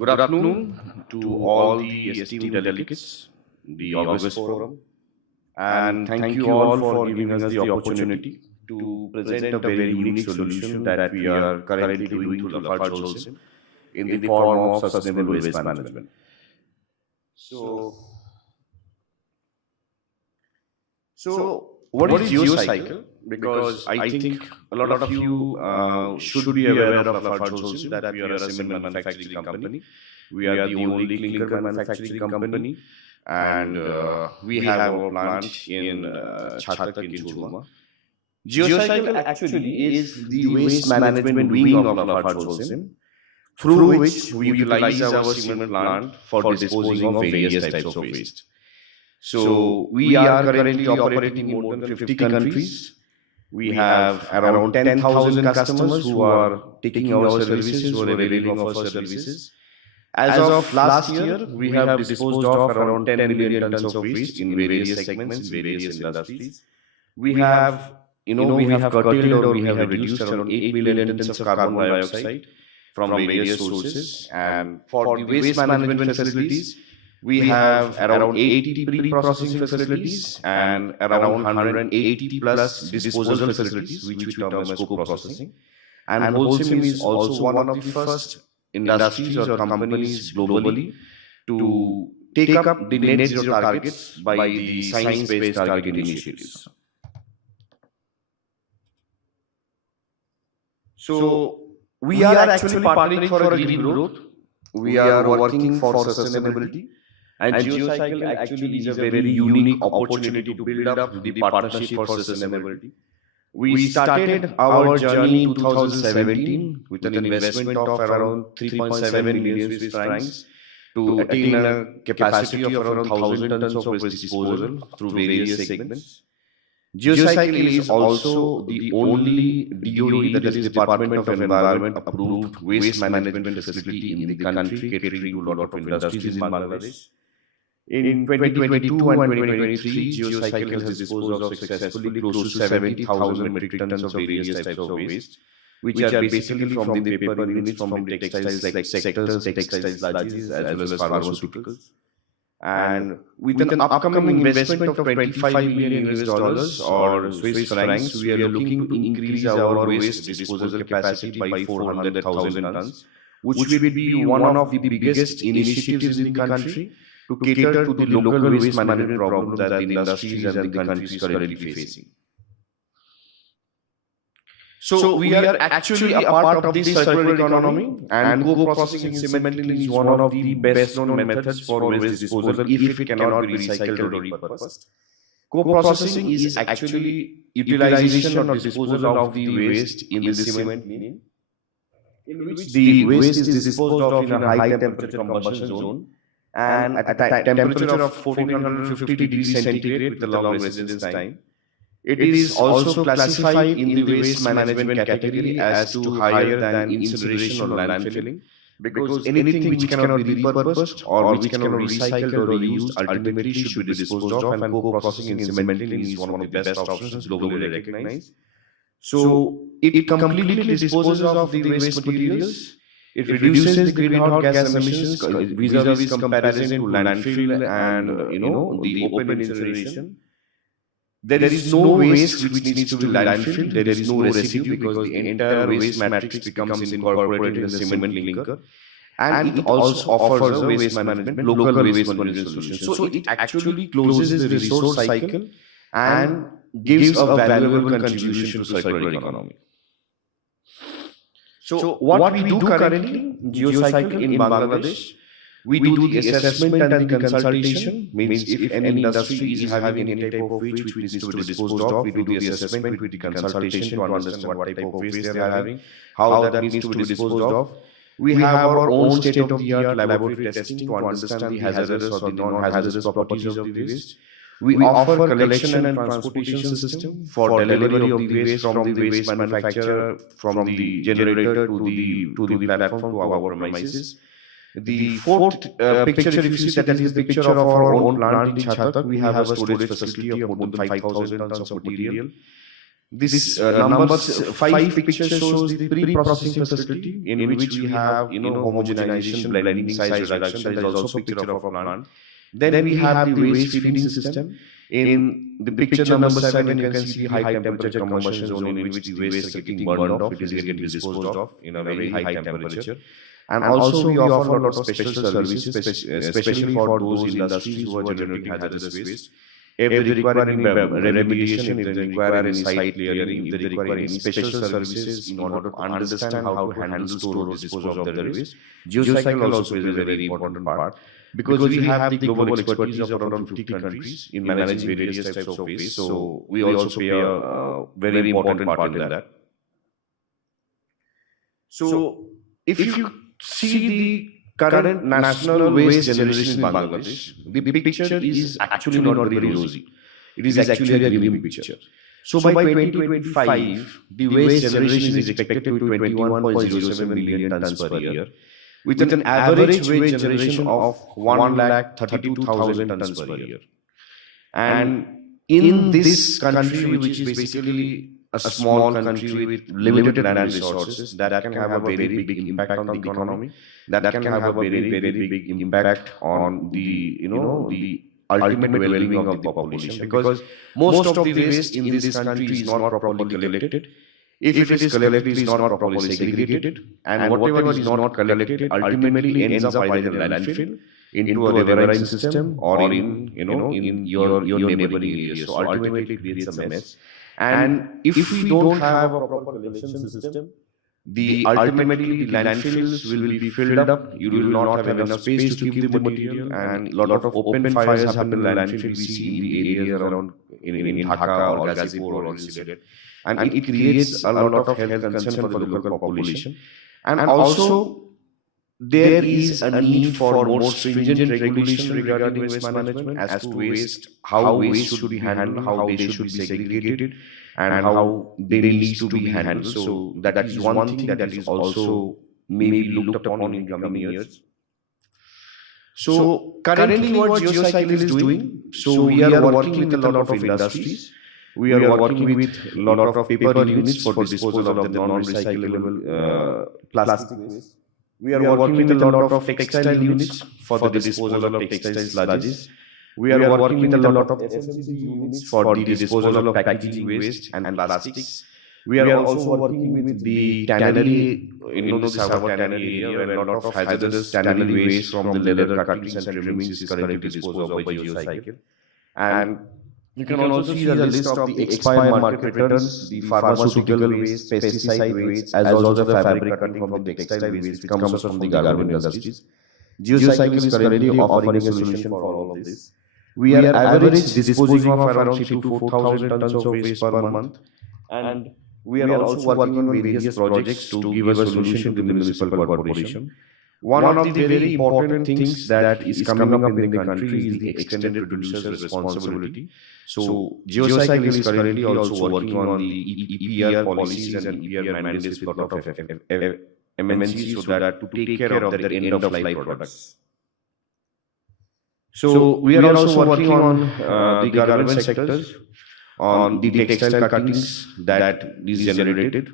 Good afternoon to all the esteemed delegates, the August Forum, and thank you all for giving us the opportunity to present a very unique solution that we are currently doing through Lafargeholcim in the form of sustainable waste management. So, what is geocycle? Because I think a lot of you should be aware of Lafargeholcim that we are a cement manufacturing company. We are the only clinker manufacturing company, and we have our plant in Chatak in Chulma. Geocycle actually is the waste management wing of Lafargeholcim, through which we utilize our cement plant for disposing of various types of waste. So we are currently operating in more than 50 countries. We have around 10,000 customers who are taking our services, who are availing of our services. As of last year, we have disposed of around 10 million tons of waste in various segments, in various industries. We have curtailed or we have reduced around 8 million tons of carbon dioxide from various sources. And for the waste management facilities, we have around 80 pre-processing facilities and around 180 plus disposal facilities, which we term as co-processing. And Holcim is also one of the first industries or companies globally to take up the net zero targets by the science-based target initiatives. So we are actually partnering for a green growth. We are working for sustainability. And geocycle actually is a very unique opportunity to build up the partnership for sustainability. We started our journey in 2017 with an investment of around 3.7 million Swiss francs to attain a capacity of around 1,000 tons of waste disposal through various segments. Geocycle is also the only DOE, that is Department of Environment, approved waste management facility in the country, catering to a lot of industries in Bangladesh. In 2022 and 2023, Geocycle has disposed of successfully close to 70,000 metric tons of various types of waste, which are basically from the paper units, from the textiles like sectors, textiles, sludges, as well as pharmaceuticals. And with an upcoming investment of $25 million or Swiss francs, we are looking to increase our waste disposal capacity by 400,000 tons, which will be one of the biggest initiatives in the country to cater to the local waste management problem that the industries and the country is currently facing. So we are actually a part of the circular economy, and co-processing in cement is one of the best known methods for waste disposal if it cannot be recycled or repurposed. Co-processing is actually utilization or disposal of the waste in the cement mill, in which the waste is disposed of in a high temperature combustion zone and at a temperature of 1450 degrees centigrade with a long residence time. It is also classified in the waste management category as to higher than incineration or landfilling, because anything which cannot be repurposed or which cannot be recycled or reused ultimately should be disposed of, and co-processing in cement is one of the best options globally recognized. So it completely disposes of the waste materials. It reduces the greenhouse gas emissions vis-a-vis comparison to landfill and the open incineration. There is no waste which needs to be landfill. There is no residue because the entire waste matrix becomes incorporated in the cement clinker. And it also offers a waste management, local waste management solution. So it actually closes the resource cycle and gives a valuable contribution to circular economy. So what we do currently, Geocycle in Bangladesh, we do the assessment and the consultation. Means if any industry is having any type of waste which needs to be disposed of, we do the assessment with the consultation to understand what type of waste they are having, how that needs to be disposed of. We have our own state-of-the-art laboratory testing to understand the hazardous or the non-hazardous properties of the waste. We offer collection and transportation system for delivery of the waste from the waste manufacturer, from the generator to the platform to our premises. The fourth picture, if you see, that is the picture of our own plant in Chatak. We have a storage facility of more than 5,000 tons of material. This number 5 picture shows the pre-processing facility in which we have homogenization, blending, size reduction. There is also a picture of a plant. Then we have the waste feeding system. In the picture number 7, you can see the high temperature combustion zone in which the waste is getting burned off. It is getting disposed of in a very high temperature. And also we offer a lot of special services, especially for those industries who are generating hazardous waste. If they require any remediation, if they require any site clearing, if they require any special services in order to understand how to handle, store, or dispose of their waste, geocycle also plays a very important part. Because we have the global expertise of around 50 countries in managing various types of waste, so we also play a very important part in that. So, if you see the current national waste generation in Bangladesh, the picture is actually not very rosy. It is actually a grim picture. So by 2025, the waste generation is expected to be 21.07 million tons per year, with an average waste generation of 132,000 tons per year. And in this country, which is basically a small country with limited land resources, that can have a very big impact on the economy, that can have a very big impact on the the ultimate well-being of the population, because most of the waste in this country is not properly collected. If it is collected, it is not properly segregated, and whatever is not collected ultimately ends up either in landfill, into a riverine system, or in your neighboring areas. So ultimately it creates a mess. And if we don't have a proper collection system, the ultimately the landfills will be filled up. You will not have enough space to keep the material, and a lot of open fires happen in landfill. We see in the areas around in Dhaka or Gazipur or Sylhet, and it creates a lot of health concern for the local population. And also, there is a need for more stringent regulation regarding waste management as to waste, how waste should be handled, how they should be segregated, and how they need to be handled. So that is one thing that is also maybe looked upon in coming years. So currently what Geocycle is doing, so we are working with a lot of industries. We are working with a lot of paper units for disposal of the non-recyclable plastic waste. We are working with a lot of textile units for the disposal of textile sludges. We are working with a lot of FMCG units for the disposal of packaging waste and plastics. We are also working with the tannery, the Savawar tannery area, where a lot of hazardous tannery waste from the leather cuttings and trimmings is currently disposed of by Geocycle. And you can also see the list of the expired market returns, the pharmaceutical waste, pesticide waste, as well as the fabric cutting from the textile waste which comes from the garment industries. Geocycle is currently offering a solution for all of this. We are average disposing of around 3,000 to 4,000 tons of waste per month, and we are also working on various projects to give a solution to the municipal corporation. One of the very important things that is coming up in the country is the extended producer's responsibility. So Geocycle is currently also working on the EPR policies and EPR mandates with a lot of MNCs so that to take care of their end-of-life products. So we are also working on the garment sectors, on the textile cuttings that is generated.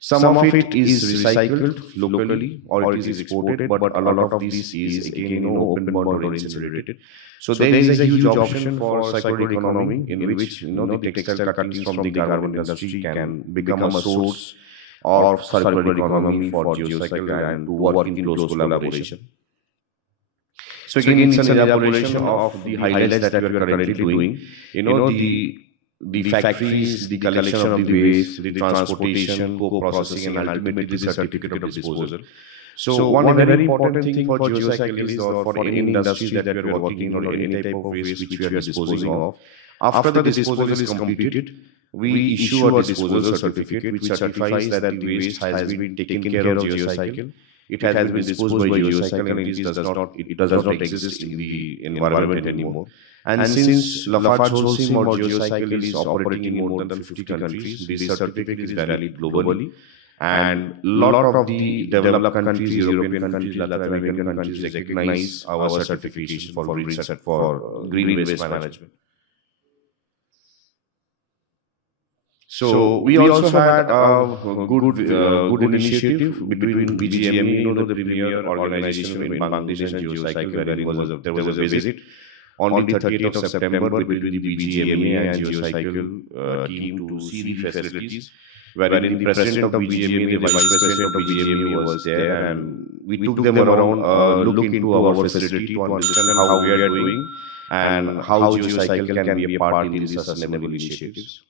Some of it is recycled locally or it is exported, but a lot of this is again open burn or incinerated. So there is a huge option for circular economy in which the textile cuttings from the garment industry can become a source of circular economy for Geocycle and to work in close collaboration. So again, it's an elaboration of the highlights that we are currently doing. The factories, the collection of the waste, the transportation, co-processing, and ultimately the certificate of disposal. So one very important thing for Geocycle is, or for any industry that we are working in, or any type of waste which we are disposing of, after the disposal is completed, we issue a disposal certificate which certifies that the waste has been taken care of Geocycle. It has been disposed by Geocycle, and it does not exist in the environment anymore. And since Lafargeholcim or Geocycle is operating in more than 50 countries, this certificate is valid globally. And a lot of the developed countries, European countries, Latin American countries recognize our certification for green waste management. So we also had a good initiative between BGME, the premier organization in Bangladesh, and Geocycle, wherein there was a visit on the 30th of September between the BGME and Geocycle team to see the facilities, wherein the president of BGME, the vice president of BGME was there, and we took them around, look into our facility to understand how we are doing and how Geocycle can be a part in these sustainable initiatives.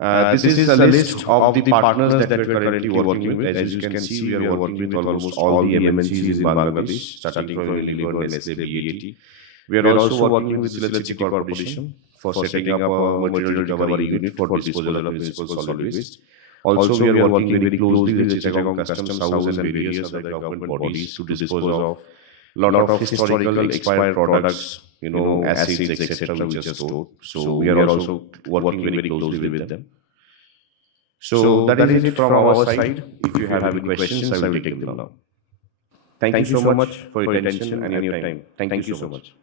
This is a list of the partners that we are currently working with. As you can see, we are working with almost all the MNCs in Bangladesh, starting from Unilever, Nestle, BAT. We are also working with Sylhet City Corporation for setting up a material recovery unit for disposal of municipal solid waste. Also, we are working very closely with the Chittagong Customs House and various other government bodies to dispose of a lot of historical expired products, acids, etc., which are stored. So we are also working very closely with them. So that is it from our side. If you have any questions, I will take them now. Thank you so much for your attention and your time. Thank you so much.